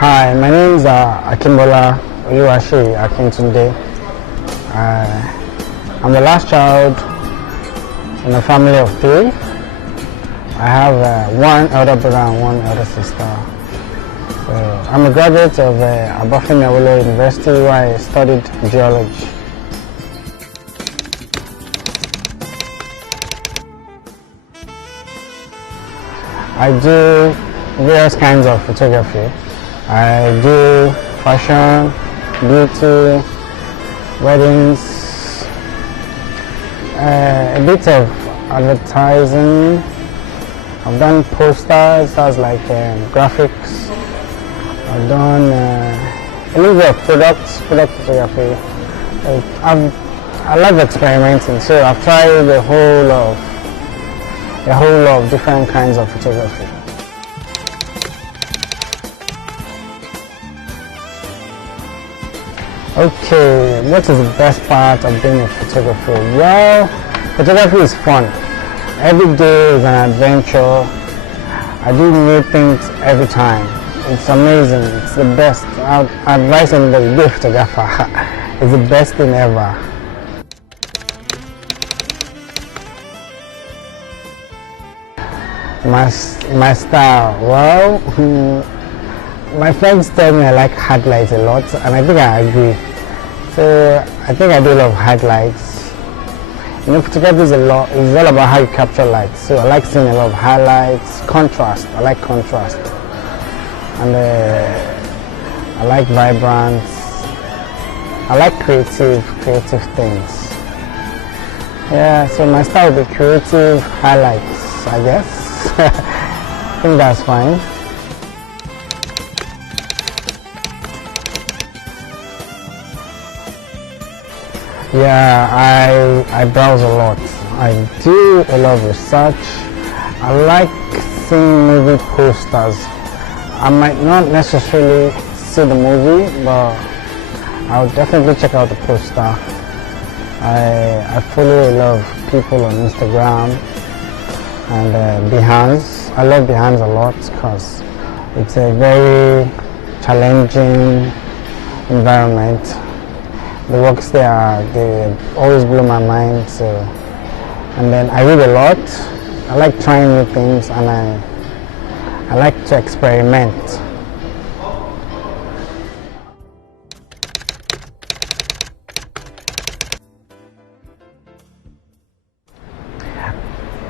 Hi, my name is Akinbola Oluwaseye Akintunde. I'm the last child in a family of 3. I have one elder brother and one elder sister. So I'm a graduate of Owanbeparries University where I studied geology. I do various kinds of photography. I do fashion, beauty, weddings, a bit of advertising. I've done posters, that's like graphics. I've done a little bit of product photography. I love experimenting, so I've tried a whole lot of different kinds of photography. Okay, what is the best part of being a photographer? Well, photography is fun. Every day is an adventure. I do new things every time. It's amazing. It's the best. I would advise anybody to be a photographer. It's the best thing ever. My style, well, my friends tell me I like highlights a lot, and I think I agree. So I think I do love highlights. You know, photography is it's all about how you capture light. So I like seeing a lot of highlights, contrast. I like contrast, and I like vibrance. I like creative things. Yeah, so my style will be creative highlights, I guess. I think that's fine. Yeah, I browse a lot. I do a lot of research. I like seeing movie posters. I might not necessarily see the movie, but I'll definitely check out the poster. I follow a lot of people on Instagram and Behance. I love Behance a lot because it's a very challenging environment. The works there, they always blow my mind. So, and then I read a lot. I like trying new things, and I like to experiment.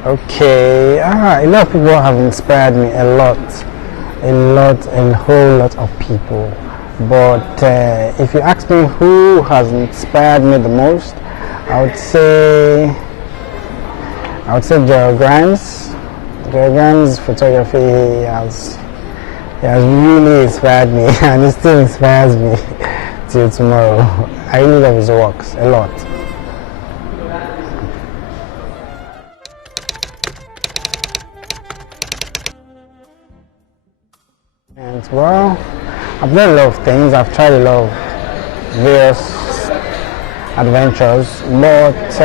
Okay, a lot of people have inspired me a whole lot of people. But if you ask me who has inspired me the most, I would say Gerald Grimes. Gerald Grimes' photography has really inspired me, and it still inspires me till tomorrow. I really love his works a lot. And well, I've done a lot of things. I've tried a lot of various adventures, but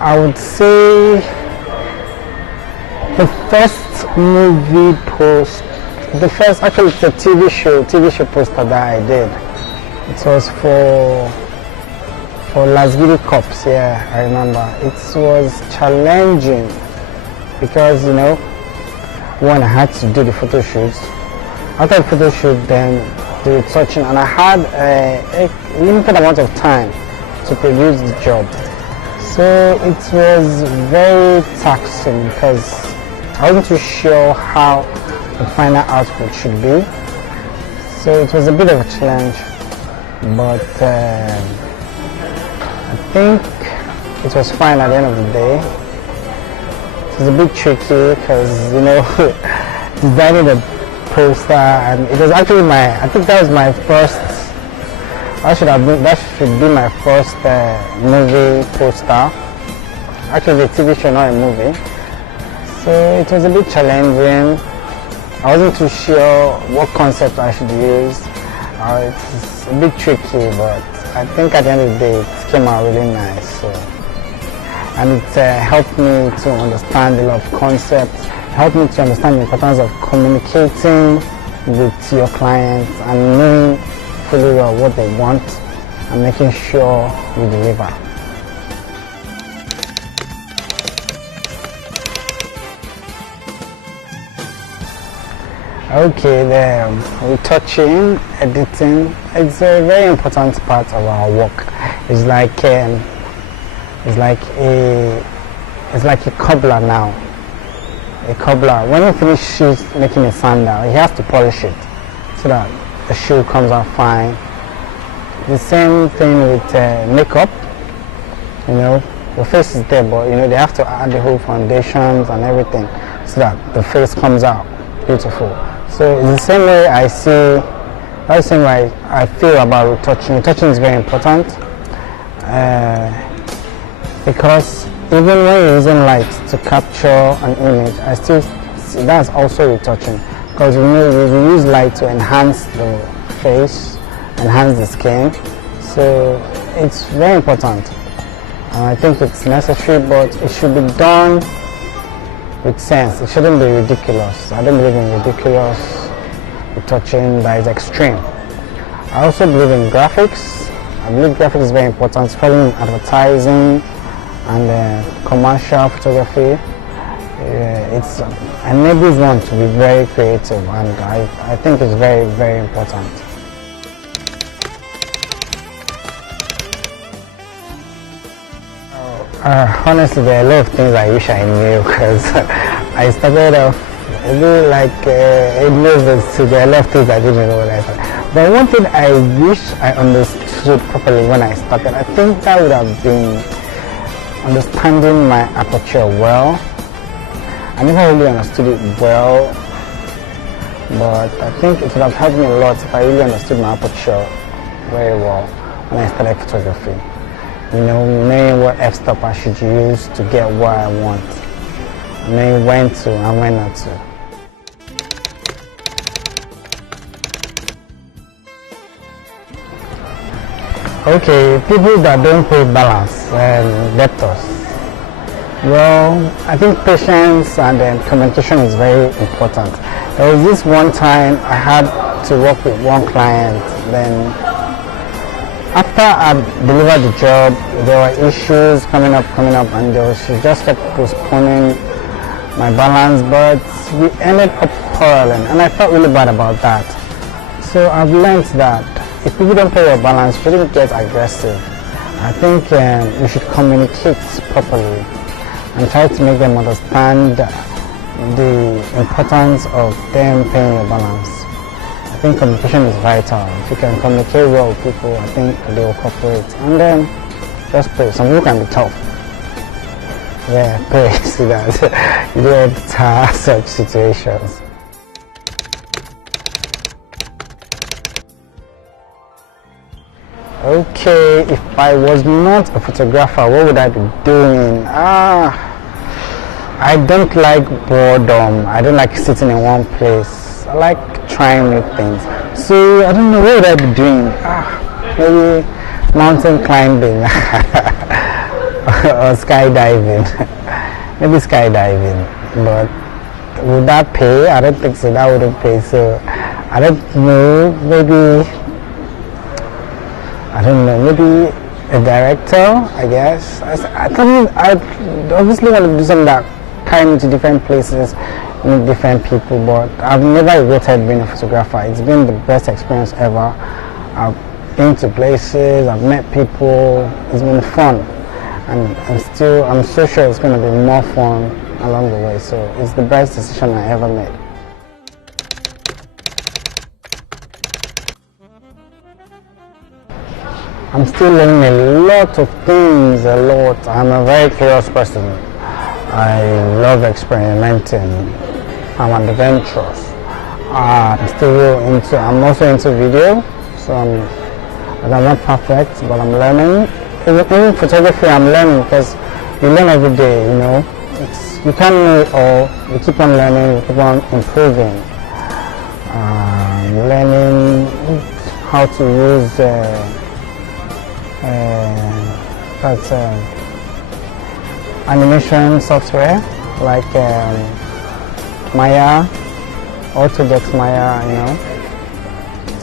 I would say actually it's a TV show poster that I did. It was for Las Vegas Cops. Yeah, I remember. It was challenging because, you know, one, I had to do the photo shoots. After the photo shoot, then the retouching, and I had a limited amount of time to produce the job. So it was very taxing because I wasn't too sure how the final output should be. So it was a bit of a challenge, but I think it was fine at the end of the day. It was a bit tricky because, you know, designing a poster, and it was actually I think that was my first, that should be my first movie poster. Actually the TV show, not a movie. So it was a bit challenging. I wasn't too sure what concept I should use. It's a bit tricky, but I think at the end of the day it came out really nice. So, and it helped me to understand a lot of concepts, helped me to understand the importance of communicating with your clients and knowing fully well what they want and making sure you deliver. Okay, the retouching, editing, it's a very important part of our work. It's like a cobbler now. A cobbler, when he finishes making a sandal, he has to polish it so that the shoe comes out fine. The same thing with makeup. You know, the face is there, but you know they have to add the whole foundations and everything so that the face comes out beautiful. So it's the same way I see, that's the same way I feel about retouching. Retouching is very important because even when you're using light to capture an image, I still see that's also retouching, because you know we use light to enhance the face, enhance the skin. So it's very important. I think it's necessary, but it should be done with sense. It shouldn't be ridiculous. I don't believe in ridiculous retouching that is extreme. I also believe in graphics. I believe graphics is very important, especially in advertising and commercial photography. It enables one to be very creative, and I think it's very, very important. Honestly, there are a lot of things I wish I knew, because I started off a bit like a novice, so there are a lot of things I didn't know when I started. But one thing I wish I understood properly when I started, I think that would have been understanding my aperture well. I never really understood it well, but I think it would have helped me a lot if I really understood my aperture very well when I started photography. You know, knowing what f-stop I should use to get what I want, knowing when to and when not to. Okay, people that don't pay balance, debtors. Well, I think patience and communication is very important. There was this one time I had to work with one client, then after I delivered the job, there were issues coming up, and she just kept postponing my balance, but we ended up quarreling, and I felt really bad about that. So I've learned that if people don't pay your balance, you shouldn't get aggressive. I think you should communicate properly and try to make them understand the importance of them paying your balance. I think communication is vital. If you can communicate well with people, I think they will cooperate. And then just pray. Some people can be tough. Yeah, pray so that you don't have such situations. Okay, if I was not a photographer, what would I be doing? I don't like boredom. I don't like sitting in one place. I like trying new things. So I don't know, what would I be doing? Maybe mountain climbing or skydiving. Maybe skydiving. But would that pay? I don't think so. That wouldn't pay. So I don't know. Maybe a director, I guess. I obviously want to do something that carry me to different places, meet different people, but I've never regretted being a photographer. It's been the best experience ever. I've been to places, I've met people, it's been fun, and I'm so sure it's going to be more fun along the way, so it's the best decision I ever made. I'm still learning a lot of things, I'm a very curious person. I love experimenting. I'm adventurous. I'm also into video, so I'm not perfect, but I'm learning. Even photography, I'm learning, because you learn every day, you know. You can't know it all. You keep on learning, you keep on improving. Learning how to use animation software like Maya, Autodesk Maya, you know.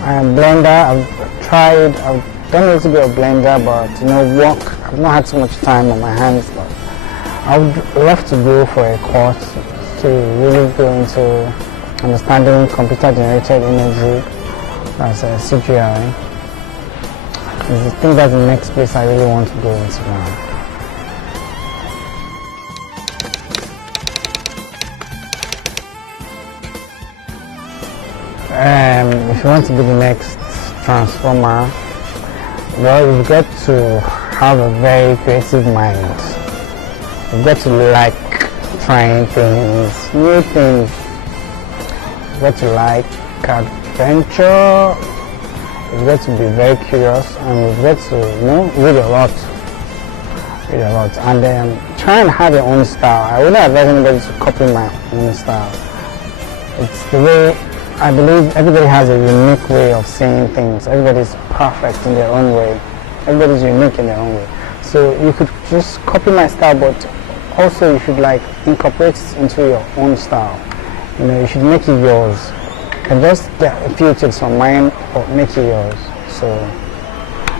And Blender, I've done a little bit of Blender, but you know, I've not had so much time on my hands. But I would love to go for a course to really go into understanding computer generated imagery, that's CGI. I think that's the next place I really want to go into now. If you want to be the next transformer, well, you've got to have a very creative mind. You've got to like trying things, new things. You've got to like adventure. You've got to be very curious, and you've got to, you know, read a lot, and then try and have your own style. I wouldn't advise anybody to copy my own style. It's the way I believe everybody has a unique way of saying things. Everybody's perfect in their own way. Everybody's unique in their own way. So you could just copy my style, but also you should like incorporate it into your own style. You know, you should make it yours. And just get a few tips from mine, but make it yours. So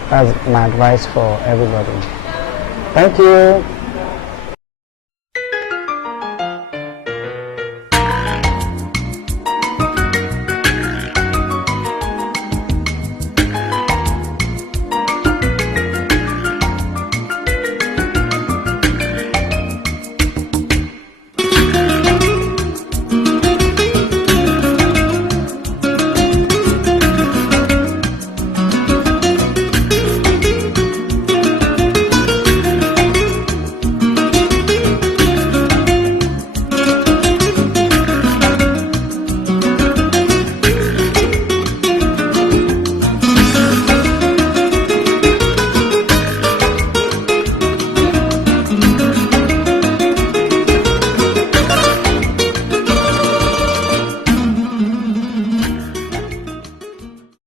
that's my advice for everybody. Thank you.